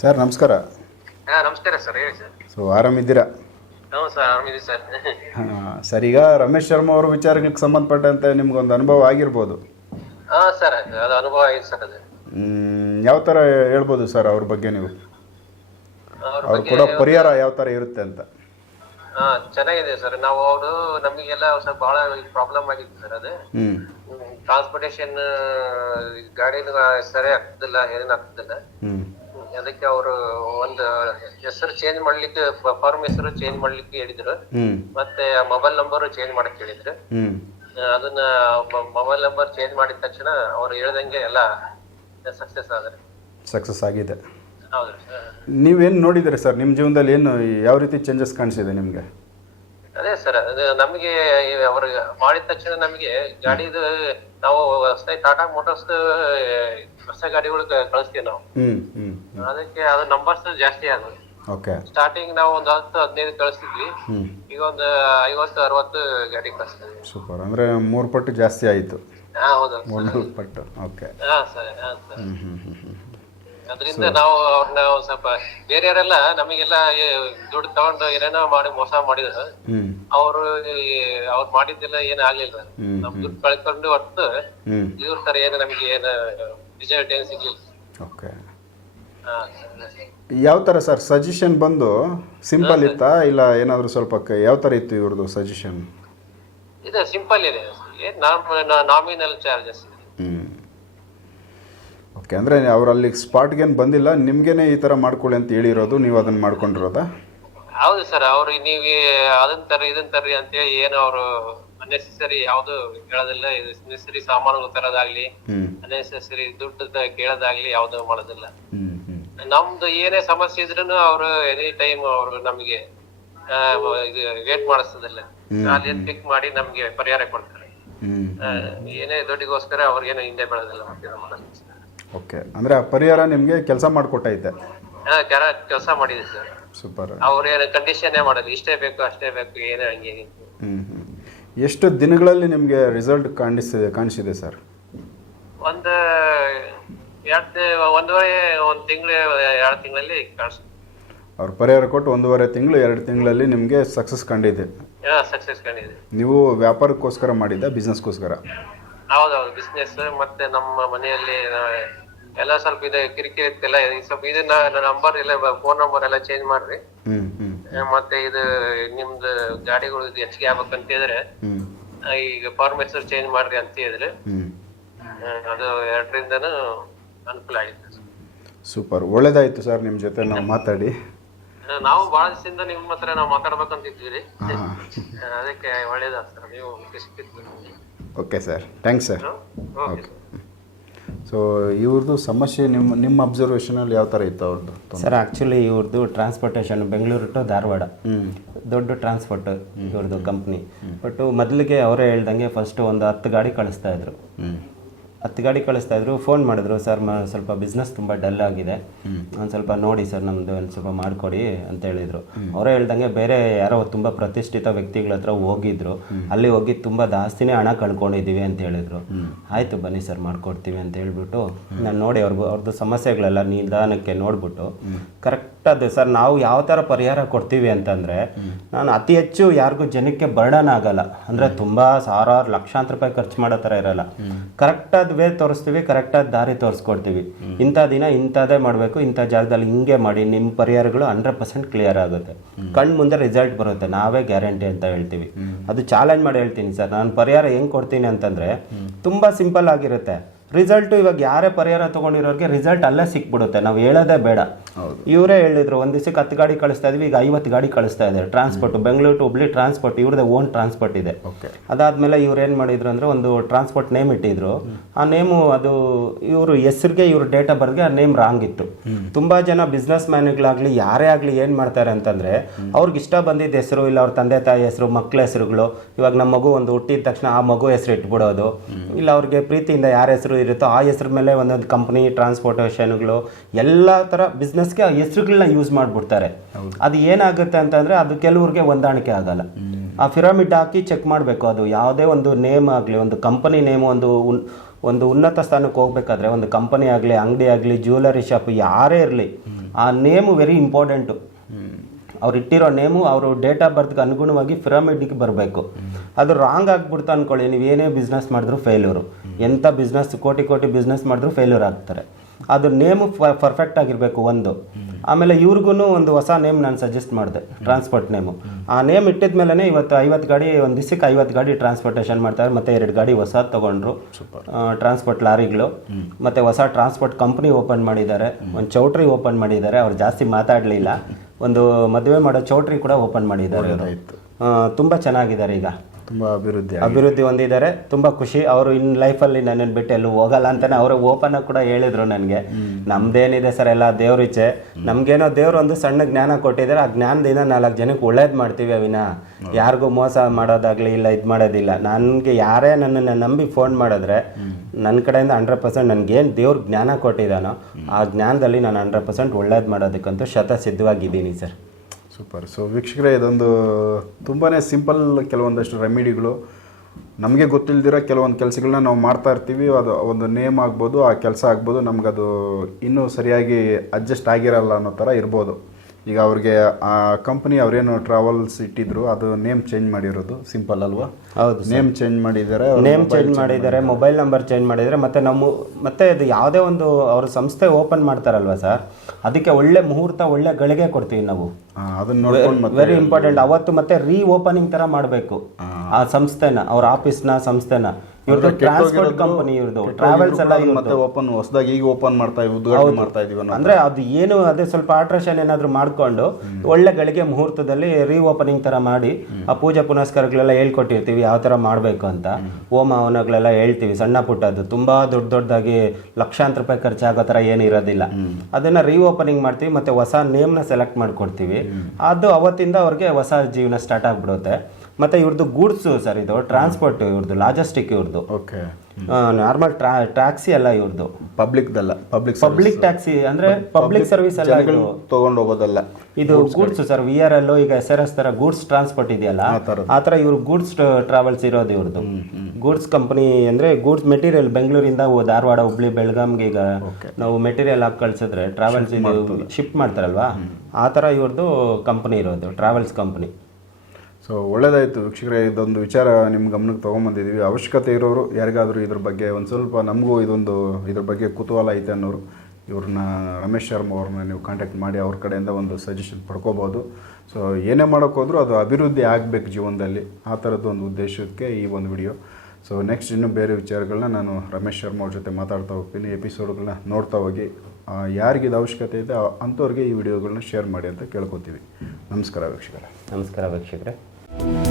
Sir ನಮಸ್ಕಾರ. ಹಾ ನಮಸ್ಕಾರ ಸರ್ ಹೇಳಿ ಸರ್. ಸೊ ಆರಾಮಿದ್ದೀರಾ? ಹ್ಞೂ ಸರ್ ಆರಾಮಿದ್ದೀವಿ ಸರ್. ಹಾಂ ಸರ್ ಈಗ ರಮೇಶ್ ಶರ್ಮಾ ಅವ್ರ ವಿಚಾರಕ್ಕೆ ಸಂಬಂಧಪಟ್ಟಂತೆ ನಿಮ್ಗೊಂದು ಅನುಭವ ಆಗಿರ್ಬೋದು. ಹಾ ಸರ್ ಅದು ಅನುಭವ ಆಗಿದೆ ಸರ್ ಅದು. ಮ್, ಯಾವ ಥರ ಹೇಳ್ಬೋದು ಸರ್ ಅವ್ರ ಬಗ್ಗೆ ನೀವು? ಅವ್ರ ಅವ್ರು ಬಗ್ಗೆ ಕೊಡೋ ಪರಿಹಾರ ಯಾವ ಥರ ಇರುತ್ತೆ ಅಂತ? ಹಾ ಚೆನ್ನಾಗಿದೆ ಸರ್. ನಾವು ಅವರು ನಮಗೆಲ್ಲ ಸ್ವಲ್ಪ ಬಹಳ ಪ್ರಾಬ್ಲಮ್ ಆಗಿತ್ತು ಸರ್ ಅದು. ಹ್ಞೂ ಟ್ರಾನ್ಸ್ಪೋರ್ಟೇಷನ್ ಗಾಡಿನೂ ಸರಿ ಆಗ್ತಿಲ್ಲ ಏನೇನು ಆಗ್ತಿಲ್ಲ. ಹ್ಞೂ ಅದಕ್ಕೆ ಅವರು ಒಂದು ಹೆಸರು ಚೇಂಜ್ ಮಾಡ್ಲಿಕ್ಕೆ ಫಾರ್ಮ್ ಹೆಸರು ಚೇಂಜ್ ಮಾಡ್ಲಿಕ್ಕೆ ಹೇಳಿದ್ರು. ಮತ್ತೆ ಮೊಬೈಲ್ ನಂಬರ್ ಚೇಂಜ್ ಮಾಡಕ್ ಹೇಳಿದ್ರು. ಅದನ್ನ ಮೊಬೈಲ್ ನಂಬರ್ ಚೇಂಜ್ ಮಾಡಿದ ತಕ್ಷಣ ಅವ್ರು ಹೇಳ್ದಂಗೆ ಎಲ್ಲ ಸಕ್ಸಸ್ ಆದ್ರೆ. ಸಕ್ಸಸ್ ಆಗಿದೆ. ನೀವೇನು ನೋಡಿದ್ದೀರಿ ಸರ್? ನಿಮ್ಮ ಜೀವನದಲ್ಲಿ ಏನು ಯಾವ ರೀತಿ ಚೇಂಜಸ್ ಕಾಣಿಸಿದೆ ನಿಮಗೆ? ಅದೇ ಸರ್ ಅದು ನಮಗೆ ಅವ್ರ ಮಾಡಿದ ತಕ್ಷಣ ನಮಗೆ ಗಾಡಿದು ನಾವು ಹೊಸ ಟಾಟಾ ಮೋಟರ್ಸ್ ಹೊಸ ಗಾಡಿಗಳು ಕಳಿಸ್ತೀವಿ ನಾವು. ಅದಕ್ಕೆ ಅದು ನಂಬರ್ಸ್ ಜಾಸ್ತಿ ಆಗೋದು. ಓಕೆ ಸ್ಟಾರ್ಟಿಂಗ್ ನಾವು ಒಂದು ಹತ್ತು ಹದಿನೈದು ಕಳಿಸ್ತಿದ್ವಿ ಈಗ ಒಂದು ಐವತ್ತು ಅರವತ್ತು ಗಾಡಿ ಕಳಿಸ್ತೀವಿ ಸೂಪರ್ ಅಂದ್ರೆ ಮೂರು ಪಟ್ಟು ಜಾಸ್ತಿ ಆಯಿತು. ಹಾ ಹೌದು. ಮೂರು ಪಟ್ಟು. ಓಕೆ ಹಾ ಸರ್ ಹಾ ಸರ್. ಅದರಿಂದ ನಾವು ಅವ್ರನ್ನ ಒಂದ್ ಸ್ವಲ್ಪ ಬೇರೆಯವರೆಲ್ಲ ನಮಗೆಲ್ಲ ದುಡ್ಡು ತಗೊಂಡು ಏನೇನೋ ಮಾಡಿ ಮೋಸ ಮಾಡಿದ್ರು. ಅವರು ಅವ್ರು ಮಾಡಿದ್ದೆಲ್ಲ ಏನು ಆಗ್ಲಿಲ್ಲ. ನಮ್ ದುಡ್ಡು ಕಳ್ಕೊಂಡು ಹ್ಞೂ ಇವ್ರ ತರ ಏನು ನಮಗೆ ಏನು ರಿಸಲ್ಟ್ ಏನು ಸಿಗ್ಲಿಲ್ಲ. ಯಾವ ಥರ ಸರ್ ಸಜೆಷನ್ ಬಂದು ಸಿಂಪಲ್ ಇತ್ತಾ? ಇಲ್ಲ ಏನಾದರೂ ಸ್ವಲ್ಪ ಕ- ಯಾವ ಥರ ಇತ್ತು ಇವ್ರದ್ದು ಸಜೆಷನ್ ಇದೆ ಸಿಂಪಲ್ ಇದೆ. ಏನ್ ನಾಮಿನಲ್ ಚಾರ್ಜಸ್ ಹ್ಞೂ ಓಕೆ ಅಂದರೆ ಅವ್ರು ಅಲ್ಲಿಗೆ ಸ್ಪಾಟ್ಗೇನು ಬಂದಿಲ್ಲ ನಿಮಗೇನೆ ಈ ಥರ ಮಾಡ್ಕೊಳ್ಳಿ ಅಂತ ಹೇಳಿರೋದು ನೀವು ಅದನ್ನು ಮಾಡ್ಕೊಂಡಿರೋದಾ? ಹೌದು ಸರ್ ಅವ್ರು ನೀವೇ ಅದನ್ ತರ್ರಿ ಇದನ್ ತರ್ರಿ ಅಂತೇಳಿ ಏನು ಅವರು ಅನ್ನೆಸೆಸರಿ ಯಾವ್ದು ಕೇಳೋದಿಲ್ಲ ಅನ್ನೆಸರಿ ಸಾಮಾನುಗಳು ತರೋದಾಗ್ಲಿ ಹ್ಞೂ ಅನ್ನೆಸೆಸರಿ ದುಡ್ಡು ತ- ಕೇಳೋದಾಗ್ಲಿ ಯಾವ್ದು ಮಾಡೋದಿಲ್ಲ. ಹ್ಞೂ ನಮ್ದು ಏನೇ ಸಮಸ್ಯೆ ಇದ್ರೂ ಅವರು ಎನಿ ಟೈಮ್ ಅವರು ನಮಗೆ ವೇಟ್ ಮಾಡಿಸ್ತದಿಲ್ಲ. ಅಲ್ಲಿ ಪಿಕ್ ಮಾಡಿ ನಮ್ಗೆ ಪರಿಹಾರ ಕೊಡ್ತಾರೆ. ಏನೇ ದುಡ್ಡಿಗೋಸ್ಕರ ಅವ್ರಿಗೇನು ಹಿಂದೆ ಬೆಳೆದಿಲ್ಲ ಮತ್ತೆ ಓಕೆ ಅಂದ್ರೆ ಆ ಪರಿಹಾರ ನಿಮಗೆ ಕೆಲಸ ಮಾಡಿಕೊಟ್ಟೈತೆ. ಹಾ ಕೆಲಸ ಮಾಡಿದೆ ಸರ್. ಸೂಪರ್. ಅವ್ರೇನು ಕಂಡೀಷನ್ ಮಾಡಲ್ಲ ಇಷ್ಟೇ ಬೇಕು ಅಷ್ಟೇ ಬೇಕು ಏನೇ ಹಂಗೆ ಹ್ಮ್ ಹ್ಮ್. ಎಷ್ಟು ದಿನಗಳಲ್ಲಿ ನಿಮಗೆ ರಿಸಲ್ಟ್ ಕಾಣಿಸಿದೆ ಕಾಣಿಸಿದೆ ಸರ್? ಒಂದು ಎರಡು ಒಂದೂವರೆ ಒಂದ್ ತಿಂಗಳು ಎರಡ್ ತಿಂಗಳಲ್ಲಿ ಕಾಣಿಸ್ ಅವ್ರು ಪರಿಹಾರ ಕೊಟ್ಟು ಒಂದೂವರೆ ತಿಂಗಳು ಎರಡು ತಿಂಗಳಲ್ಲಿ ನಿಮಗೆ ಸಕ್ಸಸ್ ಕಂಡಿದೆ. ಸಕ್ಸಸ್ ಕಂಡಿದೆ. ನೀವು ವ್ಯಾಪಾರಕ್ಕೋಸ್ಕರ ಮಾಡಿದ್ದ ಬಿಸ್ನೆಸ್ಗೋಸ್ಕರ ಹೌದೌದು ಬಿಸ್ನೆಸ್ ಮತ್ತೆ ನಮ್ಮ ಮನೆಯಲ್ಲಿ ಎಲ್ಲ ಸ್ವಲ್ಪ ಇದೆ ಕಿರಿಕಿರಿ ಇತ್ತೆಲ್ಲ ಸ್ವಲ್ಪ ಇದನ್ನ ನಂಬರ್ ಇಲ್ಲ ಫೋನ್ ನಂಬರ್ ಎಲ್ಲ ಚೇಂಜ್ ಮಾಡ್ರಿ. ಮತ್ತೆ ಇದು ನಿಮ್ದು ಗಾಡಿಗಳು ಹೆಚ್ಚಿಗೆ ಆಗ್ಬೇಕಂತ ಹೇಳಿದ್ರೆ ಈಗ ಫಾರ್ಮ್ ಹೆಸರು ಚೇಂಜ್ ಮಾಡ್ರಿ ಅಂತ ಹೇಳಿದ್ರೆ ಅದು ಎರಡರಿಂದನೂ ಅನುಕೂಲ ಆಗಿದೆ ಸೂಪರ್. ಒಳ್ಳೇದಾಯ್ತು ಸರ್ ನಿಮ್ಮ ಜೊತೆ ನಾವು ಮಾತಾಡಿ. ನಾವು ಬಹಳ ದಿವಸದಿಂದ ನಿಮ್ಮ ಹತ್ರ ನಾವು ಮಾತಾಡ್ಬೇಕಂತ ಇದ್ದೀವಿ ಹಾಂ. ಅದಕ್ಕೆ ಒಳ್ಳೇದ ಸರ್. ನೀವು okay sir. Thanks sir. Okay so ಇವ್ರದ್ದು ಸಮಸ್ಯೆ ನಿಮ್ಮ ನಿಮ್ಮ ಅಬ್ಸರ್ವೇಷನಲ್ಲಿ ಯಾವ ಥರ ಇತ್ತು ಅವ್ರದ್ದು ಸರ್ ಆ್ಯಕ್ಚುಲಿ ಇವ್ರದ್ದು ಟ್ರಾನ್ಸ್ಪೋರ್ಟೇಷನ್ ಬೆಂಗಳೂರು ಟು ಧಾರವಾಡ. ಹ್ಞೂ ದೊಡ್ಡ ಟ್ರಾನ್ಸ್ಪೋರ್ಟ್ ಇವ್ರದ್ದು ಕಂಪ್ನಿ ಬಟ್ ಮೊದಲಿಗೆ ಅವರೇ ಹೇಳ್ದಂಗೆ ಫಸ್ಟ್ ಒಂದು ಹತ್ತು ಗಾಡಿ ಕಳಿಸ್ತಾ ಇದ್ರು. ಹ್ಞೂ ಹತ್ತು ಗಾಡಿ ಕಳಿಸ್ತಾ ಇದ್ರು ಫೋನ್ ಮಾಡಿದ್ರು ಸರ್ ಸ್ವಲ್ಪ ಬಿಸ್ನೆಸ್ ತುಂಬ ಡಲ್ ಆಗಿದೆ. ಒಂದು ಸ್ವಲ್ಪ ನೋಡಿ ಸರ್ ನಮ್ದು ಒಂದು ಸ್ವಲ್ಪ ಮಾಡಿಕೊಡಿ ಅಂತ ಹೇಳಿದ್ರು. ಅವರೇ ಹೇಳ್ದಂಗೆ ಬೇರೆ ಯಾರೋ ತುಂಬ ಪ್ರತಿಷ್ಠಿತ ವ್ಯಕ್ತಿಗಳ ಹತ್ರ ಹೋಗಿದ್ರು. ಅಲ್ಲಿ ಹೋಗಿ ತುಂಬ ಜಾಸ್ತಿನೇ ಹಣ ಕಳ್ಕೊಂಡಿದ್ದೀವಿ ಅಂತ ಹೇಳಿದ್ರು. ಆಯ್ತು ಬನ್ನಿ ಸರ್ ಮಾಡ್ಕೊಡ್ತೀವಿ ಅಂತ ಹೇಳ್ಬಿಟ್ಟು ನಾನು ನೋಡಿ ಅವ್ರಿಗೂ ಅವ್ರದ್ದು ಸಮಸ್ಯೆಗಳೆಲ್ಲ ನಿಧಾನಕ್ಕೆ ನೋಡ್ಬಿಟ್ಟು ಕರೆಕ್ಟ್ ಅದು ಸರ್, ನಾವು ಯಾವ ಥರ ಪರಿಹಾರ ಕೊಡ್ತೀವಿ ಅಂತಂದರೆ, ನಾನು ಅತಿ ಹೆಚ್ಚು ಯಾರಿಗೂ ಜನಕ್ಕೆ ಬರ್ಡನ್ ಆಗಲ್ಲ. ಅಂದರೆ ತುಂಬ ಸಾವಿರಾರು ಲಕ್ಷಾಂತರ ರೂಪಾಯಿ ಖರ್ಚು ಮಾಡೋ ಥರ ಇರಲ್ಲ. ಕರೆಕ್ಟಾದ ವೇ ತೋರಿಸ್ತೀವಿ ಕರೆಕ್ಟಾದ ದಾರಿ ತೋರಿಸ್ಕೊಡ್ತೀವಿ. ಇಂಥ ದಿನ ಇಂಥದ್ದೇ ಮಾಡಬೇಕು, ಇಂಥ ಜಾಗದಲ್ಲಿ ಹಿಂಗೆ ಮಾಡಿ, ನಿಮ್ಮ ಪರಿಹಾರಗಳು ಹಂಡ್ರೆಡ್ ಪರ್ಸೆಂಟ್ ಕ್ಲಿಯರ್ ಆಗುತ್ತೆ. ಕಣ್ಣು ಮುಂದೆ ರಿಸಲ್ಟ್ ಬರುತ್ತೆ, ನಾವೇ ಗ್ಯಾರಂಟಿ ಅಂತ ಹೇಳ್ತೀವಿ. ಅದು ಚಾಲೆಂಜ್ ಮಾಡಿ ಹೇಳ್ತೀನಿ ಸರ್. ನಾನು ಪರಿಹಾರ ಹೆಂಗೆ ಕೊಡ್ತೀನಿ ಅಂತಂದರೆ, ತುಂಬ ಸಿಂಪಲ್ ಆಗಿರುತ್ತೆ. ರಿಸಲ್ಟು ಇವಾಗ ಯಾರೇ ಪರಿಹಾರ ತೊಗೊಂಡಿರೋರಿಗೆ ರಿಸಲ್ಟ್ ಅಲ್ಲೇ ಸಿಕ್ಬಿಡುತ್ತೆ. ನಾವು ಹೇಳೋದೇ ಬೇಡ. ಇವರೇ ಹೇಳಿದ್ರು ಒಂದು ದಿವಸಕ್ಕೆ ಹತ್ತು ಗಾಡಿ ಕಳಿಸ್ತಾ ಇದ್ವಿ ಈಗ ಐವತ್ತು ಗಾಡಿ ಕಳಿಸ್ತಾ ಇದ್ದಾರೆ transport Bengaluru to Hubli transport ಇವ್ರದೇ own transport ಇದೆ. ಅದಾದಮೇಲೆ ಇವ್ರು ಏನು ಮಾಡಿದ್ರು ಅಂದರೆ ಒಂದು ಟ್ರಾನ್ಸ್ಪೋರ್ಟ್ ನೇಮ್ ಇಟ್ಟಿದ್ರು. ಆ ನೇಮು ಅದು ಇವರು ಹೆಸರಿಗೆ ಇವ್ರ ಡೇಟ್ ಆಫ್ ಬರ್ಗೆ ಆ ನೇಮ್ ರಾಂಗ್ ಇತ್ತು. ತುಂಬ ಜನ ಬಿಸ್ನೆಸ್ ಮ್ಯಾನ್ಗಳಾಗಲಿ ಯಾರೇ ಆಗಲಿ ಏನು ಮಾಡ್ತಾರೆ ಅಂತಂದರೆ ಅವ್ರಿಗೆ ಇಷ್ಟ ಬಂದಿದ್ದ ಹೆಸರು ಇಲ್ಲ ಅವ್ರ ತಂದೆ ತಾಯಿ ಹೆಸರು ಮಕ್ಕಳ ಹೆಸರುಗಳು ಇವಾಗ ನಮ್ಮ ಮಗು ಒಂದು ಹುಟ್ಟಿದ ತಕ್ಷಣ ಆ ಮಗು ಹೆಸರು ಇಟ್ಬಿಡೋದು. ಇಲ್ಲ ಅವ್ರಿಗೆ ಪ್ರೀತಿಯಿಂದ ಯಾರ ಹೆಸರು ಇರುತ್ತೋ ಆ ಹೆಸರು ಮೇಲೆ ಒಂದೊಂದು ಕಂಪ್ನಿ ಟ್ರಾನ್ಸ್ಪೋರ್ಟೇಷನ್ಗಳು ಎಲ್ಲ ಥರ ಬಿಸ್ನೆಸ್ಗೆ ಆ ಹೆಸರುಗಳನ್ನ ಯೂಸ್ ಮಾಡಿಬಿಡ್ತಾರೆ. ಅದು ಏನಾಗುತ್ತೆ ಅಂತಂದರೆ ಅದು ಕೆಲವ್ರಿಗೆ ಹೊಂದಾಣಿಕೆ ಆಗಲ್ಲ. ಆ ಪಿರಮಿಡ್ ಹಾಕಿ ಚೆಕ್ ಮಾಡಬೇಕು. ಅದು ಯಾವುದೇ ಒಂದು ನೇಮ್ ಆಗಲಿ ಒಂದು ಕಂಪನಿ ನೇಮ್ ಒಂದು ಒಂದು ಉನ್ನತ ಸ್ಥಾನಕ್ಕೆ ಹೋಗ್ಬೇಕಾದ್ರೆ ಒಂದು ಕಂಪನಿ ಆಗಲಿ ಅಂಗಡಿ ಆಗಲಿ ಜ್ಯುವೆಲರಿ ಶಾಪ್ ಯಾರೇ ಇರಲಿ ಆ ನೇಮ್ ವೆರಿ ಇಂಪಾರ್ಟೆಂಟು ಅವ್ರು ಇಟ್ಟಿರೋ ನೇಮು ಅವರು ಡೇಟ್ ಆಫ್ ಬರ್ತ್ಗೆ ಅನುಗುಣವಾಗಿ ಪಿರಮಿಡ್ಗೆ ಬರಬೇಕು. ಅದು ರಾಂಗ್ ಆಗ್ಬಿಡ್ತು ಅನ್ಕೊಳ್ಳಿ ನೀವು ಏನೇ ಬಿಸ್ನೆಸ್ ಮಾಡಿದ್ರು ಫೇಲ್ಯೂರು ಎಂಥ ಬಿಸ್ನೆಸ್ ಕೋಟಿ ಕೋಟಿ ಬಿಸ್ನೆಸ್ ಮಾಡಿದ್ರು ಫೇಲ್ಯೂರ್ ಆಗ್ತಾರೆ. ಅದು ನೇಮು ಪರ್ಫೆಕ್ಟ್ ಆಗಿರಬೇಕು ಒಂದು. ಆಮೇಲೆ ಇವ್ರಿಗೂ ಒಂದು ಹೊಸ ನೇಮ್ ನಾನು ಸಜೆಸ್ಟ್ ಮಾಡಿದೆ ಟ್ರಾನ್ಸ್ಪೋರ್ಟ್ ನೇಮು. ಆ ನೇಮ್ ಇಟ್ಟಿದ ಮೇಲೆ ಇವತ್ತು ಐವತ್ತು ಗಾಡಿ ಒಂದು ದಿವಸಕ್ಕೆ ಐವತ್ತು ಗಾಡಿ ಟ್ರಾನ್ಸ್ಪೋರ್ಟೇಷನ್ ಮಾಡ್ತಾರೆ ಮತ್ತೆ ಎರಡು ಗಾಡಿ ಹೊಸ ತಗೊಂಡ್ರು. ಟ್ರಾನ್ಸ್ಪೋರ್ಟ್ ಲಾರಿಗಳು. ಮತ್ತೆ ಹೊಸ ಟ್ರಾನ್ಸ್ಪೋರ್ಟ್ ಕಂಪ್ನಿ ಓಪನ್ ಮಾಡಿದ್ದಾರೆ. ಒಂದು ಚೌಟ್ರಿ ಓಪನ್ ಮಾಡಿದ್ದಾರೆ ಅವ್ರು ಜಾಸ್ತಿ ಮಾತಾಡಲಿಲ್ಲ. ಒಂದು ಮದುವೆ ಮಾಡೋ ಚೌಟ್ರಿ ಕೂಡ ಓಪನ್ ಮಾಡಿದ್ದಾರೆ ತುಂಬಾ ತುಂಬ ಚೆನ್ನಾಗಿದ್ದಾರೆ ಈಗ. ತುಂಬ ಅಭಿವೃದ್ಧಿ. ಅಭಿವೃದ್ಧಿ ಹೊಂದಿದ್ದಾರೆ. ತುಂಬ ಖುಷಿ. ಅವರು ಇನ್ ಲೈಫಲ್ಲಿ ನನ್ನನ್ನು ಬಿಟ್ಟು ಎಲ್ಲೂ ಹೋಗಲ್ಲ ಅಂತಾನೆ ಅವರು ಓಪನ್ ಆಗಿ ಕೂಡ ಹೇಳಿದ್ರು ನನಗೆ. ನಮ್ದೇನಿದೆ ಸರ್ ಎಲ್ಲ ದೇವ್ರ ಇಚ್ಛೆ. ನಮ್ಗೇನೋ ದೇವ್ರು ಒಂದು ಸಣ್ಣ ಜ್ಞಾನ ಕೊಟ್ಟಿದ್ದಾರೆ. ಆ ಜ್ಞಾನದಿಂದ ನಾಲ್ಕು ಜನಕ್ಕೆ ಒಳ್ಳೇದು ಮಾಡ್ತೀವಿ ಅವಿನ. ಯಾರಿಗೂ ಮೋಸ ಮಾಡೋದಾಗ್ಲಿ ಇಲ್ಲ ಇದು ಮಾಡೋದಿಲ್ಲ. ನನಗೆ ಯಾರೇ ನನ್ನನ್ನು ನಂಬಿ ಫೋನ್ ಮಾಡಿದ್ರೆ ನನ್ನ ಕಡೆಯಿಂದ ಹಂಡ್ರೆಡ್ ಪರ್ಸೆಂಟ್ ನನಗೇನು ದೇವ್ರ ಜ್ಞಾನ ಕೊಟ್ಟಿದ್ದಾನೋ ಆ ಜ್ಞಾನದಲ್ಲಿ ನಾನು ಹಂಡ್ರೆಡ್ ಪರ್ಸೆಂಟ್ ಒಳ್ಳೇದು ಮಾಡೋದಕ್ಕಂತೂ ಶತ ಸಿದ್ಧವಾಗಿದ್ದೀನಿ ಸರ್. ಸೂಪರ್ ಸೊ ವೀಕ್ಷಕರೇ, ಇದೊಂದು ತುಂಬಾ ಸಿಂಪಲ್ ಕೆಲವೊಂದಷ್ಟು ರೆಮಿಡಿಗಳು ನಮಗೆ ಗೊತ್ತಿಲ್ದಿರೋ ಕೆಲವೊಂದು ಕೆಲಸಗಳನ್ನ ನಾವು ಮಾಡ್ತಾ ಇರ್ತೀವಿ. ಅದು ಒಂದು ನೇಮ್ ಆಗ್ಬೋದು, ಆ ಕೆಲಸ ಆಗ್ಬೋದು, ನಮಗದು ಇನ್ನೂ ಸರಿಯಾಗಿ ಅಡ್ಜಸ್ಟ್ ಆಗಿರಲ್ಲ ಅನ್ನೋ ಥರ ಇರ್ಬೋದು. ಈಗ ಅವ್ರಿಗೆ ಆ ಕಂಪ್ನಿ ಅವ್ರೇನು ಟ್ರಾವೆಲ್ಸ್ ಇಟ್ಟಿದ್ರು ಅದು ನೇಮ್ ಚೇಂಜ್ ಮಾಡಿರೋದು. ಸಿಂಪಲ್ ಅಲ್ವಾ? ಹೌದು ನೇಮ್ ಚೇಂಜ್ ಮಾಡಿದ್ದಾರೆ ನೇಮ್ ಚೇಂಜ್ ಮಾಡಿದ್ದಾರೆ ಮೊಬೈಲ್ ನಂಬರ್ ಚೇಂಜ್ ಮಾಡಿದ್ದಾರೆ ಮತ್ತೆ ನಮ್ಮ ಮತ್ತೆ ಅದು ಯಾವುದೇ ಒಂದು ಅವ್ರ ಸಂಸ್ಥೆ ಓಪನ್ ಮಾಡ್ತಾರಲ್ವಾ ಸರ್ ಅದಕ್ಕೆ ಒಳ್ಳೆ ಮುಹೂರ್ತ ಒಳ್ಳೆ ಗಳಿಗೆ ಕೊಡ್ತೀವಿ ನಾವು. ಅದನ್ನ ನೋಡ್ಕೊಂಡು ವೆರಿ ಇಂಪಾರ್ಟೆಂಟ್ ಅವತ್ತು ಮತ್ತೆ ರೀ ಓಪನಿಂಗ್ ತರ ಮಾಡಬೇಕು. ಆ. ಸಂಸ್ಥೆನ ಅವ್ರ ಆಫೀಸ್ನ ಸಂಸ್ಥೆನ. ಟ್ರಾನ್ಸ್ಪೋರ್ಟ್ ಕಂಪನಿ ಇವ್ರದ್ದು ಟ್ರಾವೆಲ್ಸ್ ಎಲ್ಲ ಮತ್ತೆ ಓಪನ್ ಹೊಸದಾಗಿ ಈಗ ಓಪನ್ ಮಾಡ್ತಾ ಉದ್ಘಾಟನೆ ಮಾಡ್ತಾ ಇದೀವಿ ಅಂದ್ರೆ ಅದು ಏನು ಅದೇ ಸ್ವಲ್ಪ ಆಲ್ಟ್ರೇಷನ್ ಏನಾದ್ರು ಮಾಡ್ಕೊಂಡು ಒಳ್ಳೆ ಗಳಿಗೆ ಮುಹೂರ್ತದಲ್ಲಿ ರೀ ಓಪನಿಂಗ್ ತರ ಮಾಡಿ ಆ ಪೂಜಾ ಪುನಸ್ಕಾರಗಳೆಲ್ಲ ಹೇಳ್ಕೊಟ್ಟಿರ್ತೀವಿ ಯಾವ ತರ ಮಾಡ್ಬೇಕು ಅಂತ. ಹೋಮ. ಹವನಗಳೆಲ್ಲ ಹೇಳ್ತೀವಿ ಸಣ್ಣ ಪುಟ್ಟದ್ದು. ತುಂಬಾ ದೊಡ್ಡ ದೊಡ್ಡದಾಗಿ ಲಕ್ಷಾಂತರ ರೂಪಾಯಿ ಖರ್ಚಾಗೋ ತರ ಏನು ಇರೋದಿಲ್ಲ. ಅದನ್ನ ರೀ ಓಪನಿಂಗ್ ಮಾಡ್ತೀವಿ ಮತ್ತೆ ಹೊಸ ನೇಮ್ನ ಸೆಲೆಕ್ಟ್ ಮಾಡ್ಕೊಡ್ತೀವಿ. ಅದು ಅವತ್ತಿಂದ ಅವ್ರಿಗೆ ಹೊಸ ಜೀವನ ಸ್ಟಾರ್ಟ್ ಆಗ್ಬಿಡುತ್ತೆ. ಮತ್ತೆ ಇವ್ರದ್ದು ಗೂಡ್ಸ್ ಸರ್ ಇದು ಟ್ರಾನ್ಸ್ಪೋರ್ಟ್ ಇವ್ರದ್ದು ಲಾಜಿಸ್ಟಿಕ್ ಇವ್ರದ್ದು ಓಕೆ ನಾರ್ಮಲ್ ಟ್ಯಾಕ್ಸಿ ಅಲ್ಲ ಇವ್ರದ್ದು ಪಬ್ಲಿಕ್ದಲ್ಲ ಪಬ್ಲಿಕ್ ಪಬ್ಲಿಕ್ ಟ್ಯಾಕ್ಸಿ ಅಂದ್ರೆ ಪಬ್ಲಿಕ್ ಸರ್ವಿಸ್ ಅಲ್ಲ ತಗೊಂಡು ಹೋಗೋದಲ್ಲ ಇದು goods sir V R L ಈಗ ಎಸ್ ಆರ್ ಎಸ್ ತರ ಗೂಡ್ಸ್ ಟ್ರಾನ್ಸ್ಪೋರ್ಟ್ ಇದೆಯಲ್ಲ ಆ ತರ ಇವ್ರು ಗೂಡ್ಸ್ ಟ್ರಾವೆಲ್ಸ್ ಇರೋದು ಇವ್ರದ್ದು ಗೂಡ್ಸ್ ಕಂಪನಿ ಅಂದ್ರೆ ಗೂಡ್ಸ್ ಮೆಟೀರಿಯಲ್ ಬೆಂಗಳೂರಿಂದ ಧಾರವಾಡ ಹುಬ್ಳಿ ಬೆಳಗಾಂಗೆ ಈಗ ನಾವು ಮೆಟೀರಿಯಲ್ ಹಾಕಿ ಕಳ್ಸಿದ್ರೆ ಟ್ರಾವೆಲ್ಸ್ ಇದು ಶಿಫ್ಟ್ ಮಾಡ್ತಾರಲ್ವಾ? ಆ ತರ ಇವ್ರದ್ದು ಕಂಪನಿ ಇರೋದು ಟ್ರಾವೆಲ್ಸ್ ಕಂಪನಿ ಸೊ ಒಳ್ಳೇದಾಯಿತು ವೀಕ್ಷಕರೇ, ಇದೊಂದು ವಿಚಾರ ನಿಮ್ಮ ಗಮನಕ್ಕೆ ತೊಗೊಂಬಂದಿದ್ದೀವಿ. ಅವಶ್ಯಕತೆ ಇರೋರು ಯಾರಿಗಾದರೂ ಇದ್ರ ಬಗ್ಗೆ ಒಂದು ಸ್ವಲ್ಪ ನಮಗೂ ಇದೊಂದು ಇದ್ರ ಬಗ್ಗೆ ಕುತೂಹಲ ಐತೆ ಅನ್ನೋರು, ಇವ್ರನ್ನ ರಮೇಶ್ ಶರ್ಮಾ ಅವ್ರನ್ನ ನೀವು ಕಾಂಟ್ಯಾಕ್ಟ್ ಮಾಡಿ ಅವ್ರ ಕಡೆಯಿಂದ ಒಂದು ಸಜೆಷನ್ ಪಡ್ಕೋಬೋದು. ಸೊ ಏನೇ ಮಾಡೋಕ್ಕೋದ್ರೂ ಅದು ಅಭಿವೃದ್ಧಿ ಆಗಬೇಕು ಜೀವನದಲ್ಲಿ. ಆ ಥರದ್ದು ಒಂದು ಉದ್ದೇಶಕ್ಕೆ ಈ ಒಂದು ವಿಡಿಯೋ ಸೊ ನೆಕ್ಸ್ಟ್ ಇನ್ನೂ ಬೇರೆ ವಿಚಾರಗಳನ್ನ ನಾನು ರಮೇಶ್ ಶರ್ಮಾ ಅವ್ರ ಜೊತೆ ಮಾತಾಡ್ತಾ ಹೋಗ್ತೀನಿ. ಎಪಿಸೋಡ್ಗಳನ್ನ ನೋಡ್ತಾ ಹೋಗಿ. ಯಾರಿಗಿದ ಅವಶ್ಯಕತೆ ಇದೆ ಅಂಥವ್ರಿಗೆ ಈ ವಿಡಿಯೋಗಳನ್ನ ಶೇರ್ ಮಾಡಿ ಅಂತ ಕೇಳ್ಕೊತೀವಿ. ನಮಸ್ಕಾರ ವೀಕ್ಷಕರೇ. ನಮಸ್ಕಾರ ವೀಕ್ಷಕರೇ. Thank you.